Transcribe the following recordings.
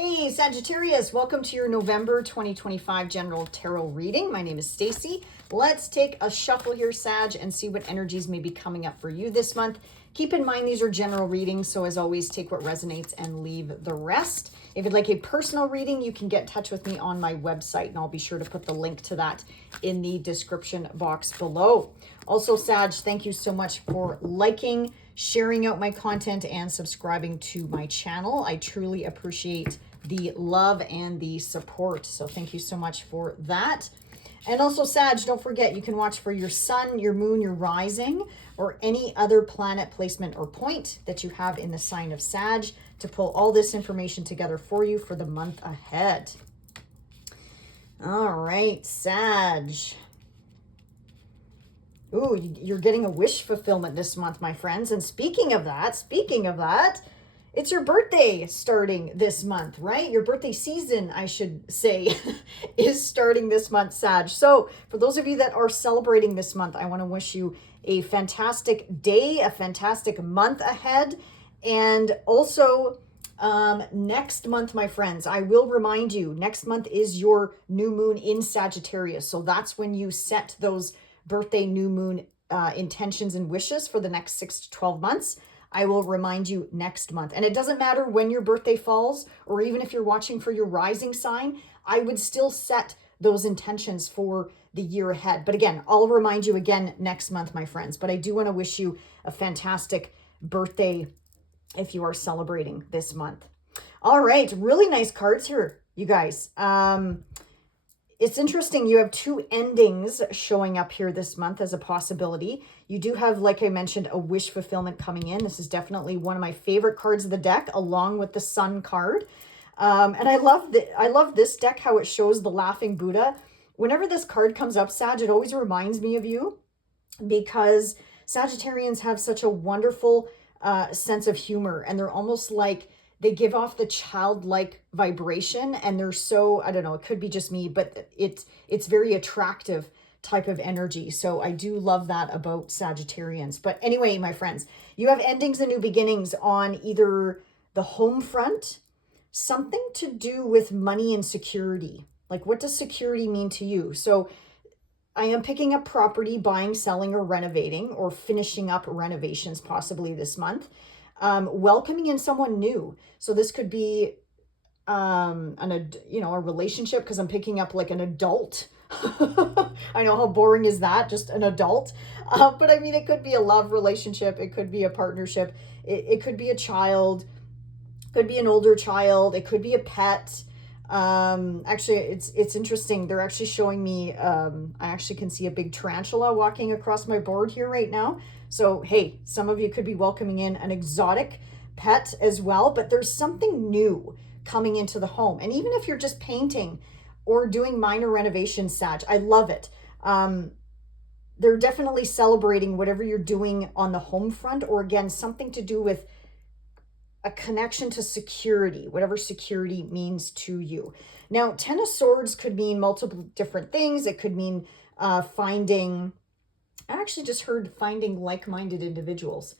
Hey Sagittarius, welcome to your November 2025 general tarot reading. My name is Stacy. Let's take a shuffle here, Sag, and see what energies may be coming up for you this month. Keep in mind these are general readings, so as always, take what resonates and leave the rest. If you'd like a personal reading, you can get in touch with me on my website, and I'll be sure to put the link to that in the description box below. Also, Sag, thank you so much for liking, sharing out my content, and subscribing to my channel. I truly appreciate the love and the support. So thank you so much for that. And also, Sag, don't forget, you can watch for your sun, your moon, your rising, or any other planet placement or point that you have in the sign of Sag to pull all this information together for you for the month ahead. All right, Sag. Ooh, you're getting a wish fulfillment this month, my friends. And speaking of that, it's your birthday starting this month, right? Your birthday season, I should say, is starting this month, Sag. So for those of you that are celebrating this month, I want to wish you a fantastic day, a fantastic month ahead. And also next month, my friends, I will remind you, next month is your new moon in Sagittarius. So that's when you set those birthday new moon intentions and wishes for the next 6 to 12 months. I will remind you next month. And it doesn't matter when your birthday falls, or even if you're watching for your rising sign, I would still set those intentions for the year ahead. But again, I'll remind you again next month, my friends. But I do want to wish you a fantastic birthday if you are celebrating this month. All right, really nice cards here, you guys. It's interesting, you have two endings showing up here this month as a possibility. You do have, like I mentioned, a wish fulfillment coming in. This is definitely one of my favorite cards of the deck, along with the Sun card. And I love this deck, how it shows the laughing Buddha. Whenever this card comes up, Sag, it always reminds me of you, because Sagittarians have such a wonderful sense of humor, and they're almost like, they give off the childlike vibration, and they're so, I don't know, it could be just me, but it's very attractive type of energy. So I do love that about Sagittarians. But anyway, my friends, you have endings and new beginnings on either the home front, something to do with money and security. Like, what does security mean to you? So I am picking up property, buying, selling, or renovating, or finishing up renovations possibly this month. Welcoming in someone new. So this could be a relationship, because I'm picking up like an adult. I know, how boring is that? Just an adult. But I mean, it could be a love relationship. It could be a partnership. It could be a child. Could be an older child. It could be a pet. Actually, it's interesting. They're actually showing me, I actually can see a big tarantula walking across my board here right now. So, hey, some of you could be welcoming in an exotic pet as well, but there's something new coming into the home. And even if you're just painting or doing minor renovations, Sag, I love it. They're definitely celebrating whatever you're doing on the home front, or again, something to do with a connection to security, whatever security means to you. Now, Ten of Swords could mean multiple different things. It could mean finding, I actually just heard finding like-minded individuals.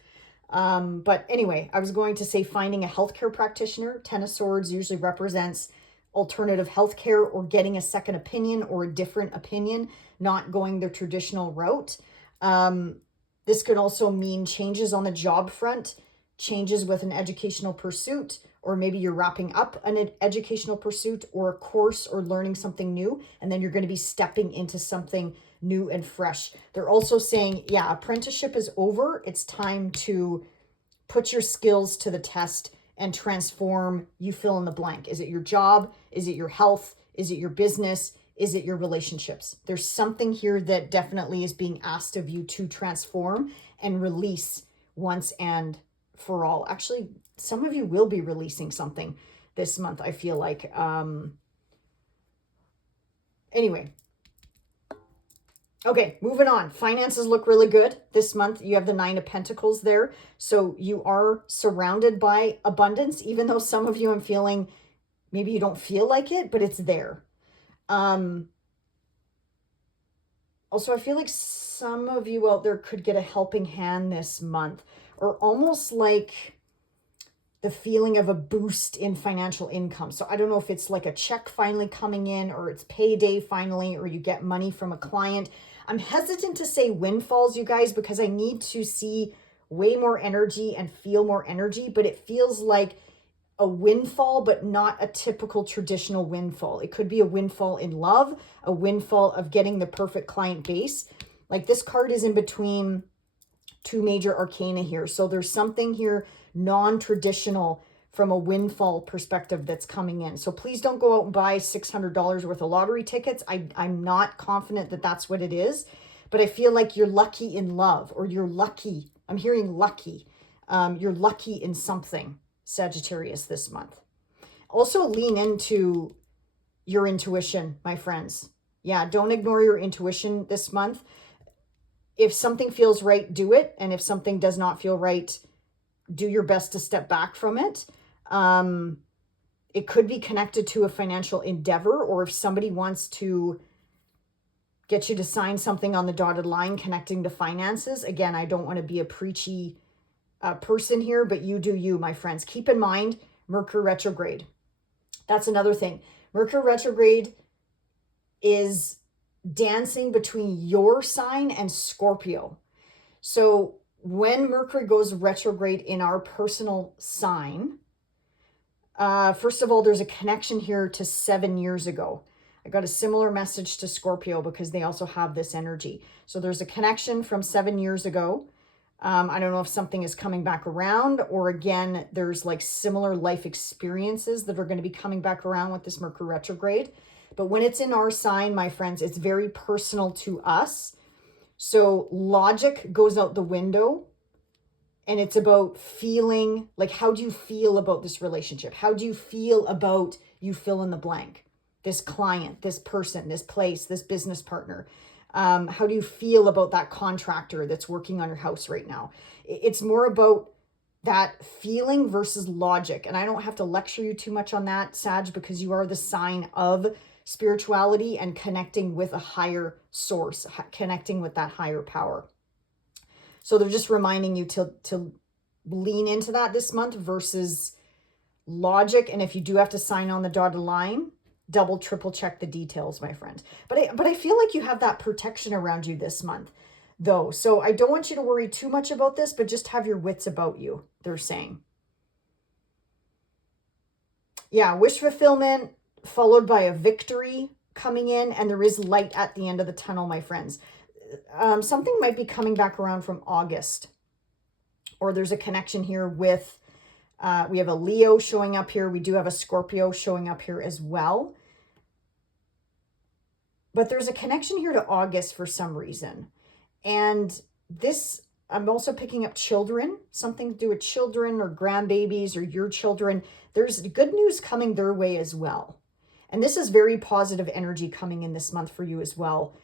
But anyway, I was going to say finding a healthcare practitioner. Ten of Swords usually represents alternative healthcare, or getting a second opinion or a different opinion, not going the traditional route. This could also mean changes on the job front, changes with an educational pursuit, or maybe you're wrapping up an educational pursuit or a course, or learning something new, and then you're going to be stepping into something new and fresh. They're also saying, yeah, apprenticeship is over. It's time to put your skills to the test and transform. You fill in the blank. Is it your job? Is it your health? Is it your business? Is it your relationships? There's something here that definitely is being asked of you to transform and release once and for all. Actually, some of you will be releasing something this month, I feel like. Anyway. Okay, moving on. Finances look really good this month. You have the Nine of Pentacles there. So you are surrounded by abundance, even though some of you, I'm feeling, maybe you don't feel like it, but it's there. Also, I feel like some of you out there could get a helping hand this month, or almost like the feeling of a boost in financial income. So I don't know if it's like a check finally coming in, or it's payday finally, or you get money from a client. I'm hesitant to say windfalls, you guys, because I need to see way more energy and feel more energy, but it feels like a windfall, but not a typical traditional windfall. It could be a windfall in love, a windfall of getting the perfect client base. Like this card is in between two major arcana here. So there's something here non-traditional from a windfall perspective that's coming in. So please don't go out and buy $600 worth of lottery tickets. I'm not confident that that's what it is, but I feel like you're lucky in love, or you're lucky. I'm hearing lucky. You're lucky in something, Sagittarius, this month. Also lean into your intuition, my friends. Yeah, don't ignore your intuition this month. If something feels right, do it. And if something does not feel right, do your best to step back from it. It could be connected to a financial endeavor, or if somebody wants to get you to sign something on the dotted line connecting to finances. Again, I don't want to be a preachy person here, but you do you, my friends. Keep in mind, Mercury retrograde. That's another thing. Mercury retrograde is dancing between your sign and Scorpio. So when Mercury goes retrograde in our personal sign, first of all, there's a connection here to 7 years ago. I got a similar message to Scorpio because they also have this energy. So there's a connection from 7 years ago. I don't know if something is coming back around, or again, there's like similar life experiences that are going to be coming back around with this Mercury retrograde. But when it's in our sign, my friends, it's very personal to us. So logic goes out the window, and it's about feeling, like, how do you feel about this relationship? How do you feel about, you fill in the blank, this client, this person, this place, this business partner? How do you feel about that contractor that's working on your house right now? It's more about that feeling versus logic. And I don't have to lecture you too much on that, Sag, because you are the sign of spirituality and connecting with a higher source, connecting with that higher power. So they're just reminding you to lean into that this month versus logic. And if you do have to sign on the dotted line, double, triple check the details, my friend. But I feel like you have that protection around you this month, though. So I don't want you to worry too much about this, but just have your wits about you, they're saying. Yeah, wish fulfillment followed by a victory coming in, and there is light at the end of the tunnel, my friends. Something might be coming back around from August, or there's a connection here with, we have a Leo showing up here. We do have a Scorpio showing up here as well. But there's a connection here to August for some reason. And this, I'm also picking up children, something to do with children or grandbabies or your children. There's good news coming their way as well. And this is very positive energy coming in this month for you as well,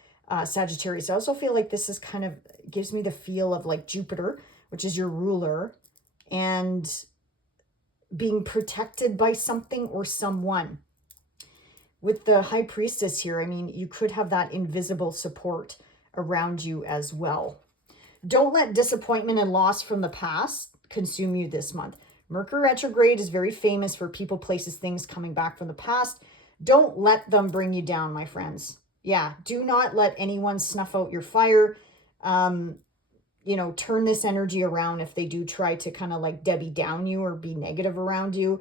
Sagittarius. I also feel like this is kind of, gives me the feel of like Jupiter, which is your ruler, and being protected by something or someone. With the High Priestess here, I mean, you could have that invisible support around you as well. Don't let disappointment and loss from the past consume you this month. Mercury retrograde is very famous for people, places, things coming back from the past. Don't let them bring you down, my friends. Yeah, do not let anyone snuff out your fire. You know, turn this energy around if they do try to kind of like Debbie down you or be negative around you.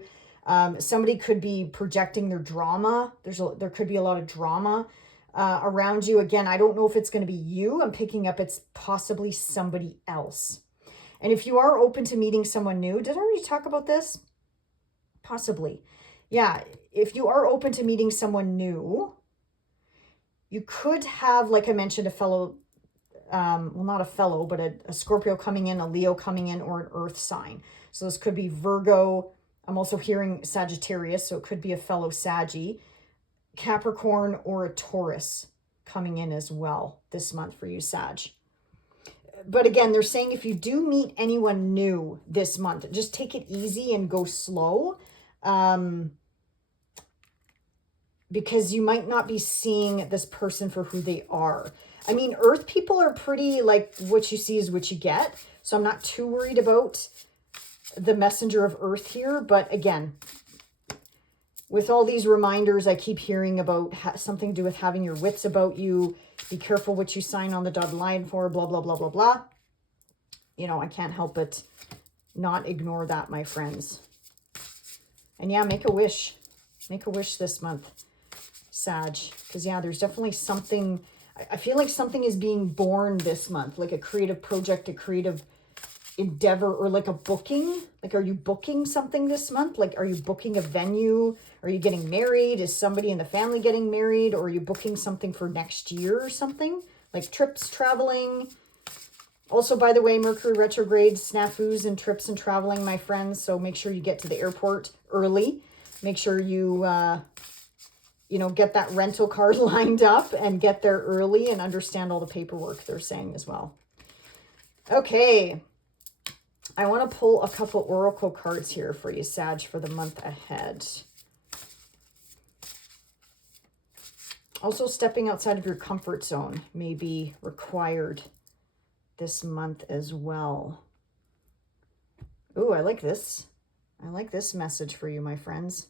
Somebody could be projecting their drama. There could be a lot of drama around you. Again, I don't know if it's going to be you. I'm picking up it's possibly somebody else. And if you are open to meeting someone new, did I already talk about this? Possibly. Yeah, if you are open to meeting someone new, you could have, like I mentioned, a fellow, well, not a fellow, but a Scorpio coming in, a Leo coming in, or an earth sign. So this could be Virgo. I'm also hearing Sagittarius, so it could be a fellow Saggy, Capricorn, or a Taurus coming in as well this month for you, Sag. But again, they're saying if you do meet anyone new this month, just take it easy and go slow. Because you might not be seeing this person for who they are. I mean, earth people are pretty like what you see is what you get. So I'm not too worried about the messenger of earth here. But again, with all these reminders, I keep hearing about something to do with having your wits about you. Be careful what you sign on the dotted line for, blah, blah, blah, blah, blah. You know, I can't help but not ignore that, my friends. And yeah, make a wish. Make a wish this month, Sag. Because yeah, there's definitely something. I feel like something is being born this month, like a creative project, a creative endeavor, or like a booking. Like, are you booking something this month? Like, are you booking a venue? Are you getting married? Is somebody in the family getting married? Or are you booking something for next year or something? Like trips, traveling. Also, by the way, Mercury retrograde, snafus and trips and traveling, my friends. So make sure you get to the airport early. Make sure you, you know, get that rental car lined up and get there early and understand all the paperwork they're saying as well. Okay. I want to pull a couple oracle cards here for you, Sag, for the month ahead. Also, stepping outside of your comfort zone may be required this month as well. Ooh, I like this. I like this message for you, my friends.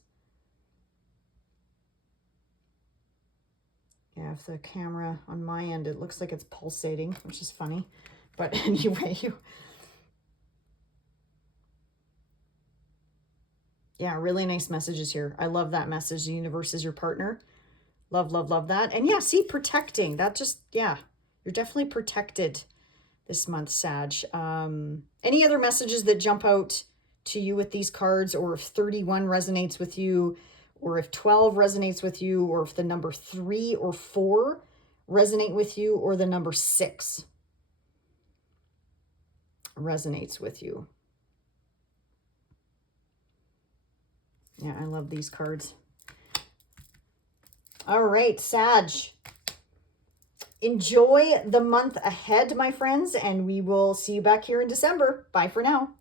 Yeah, if the camera on my end, it looks like it's pulsating, which is funny. But anyway, yeah, really nice messages here. I love that message. The universe is your partner. Love, love, love that. And yeah, see, protecting. That just, yeah, you're definitely protected this month, Sag. Any other messages that jump out to you with these cards, or if 31 resonates with you, or if 12 resonates with you, or if the number 3 or 4 resonate with you, or the number 6 resonates with you. Yeah, I love these cards. All right, Sag. Enjoy the month ahead, my friends, and we will see you back here in December. Bye for now.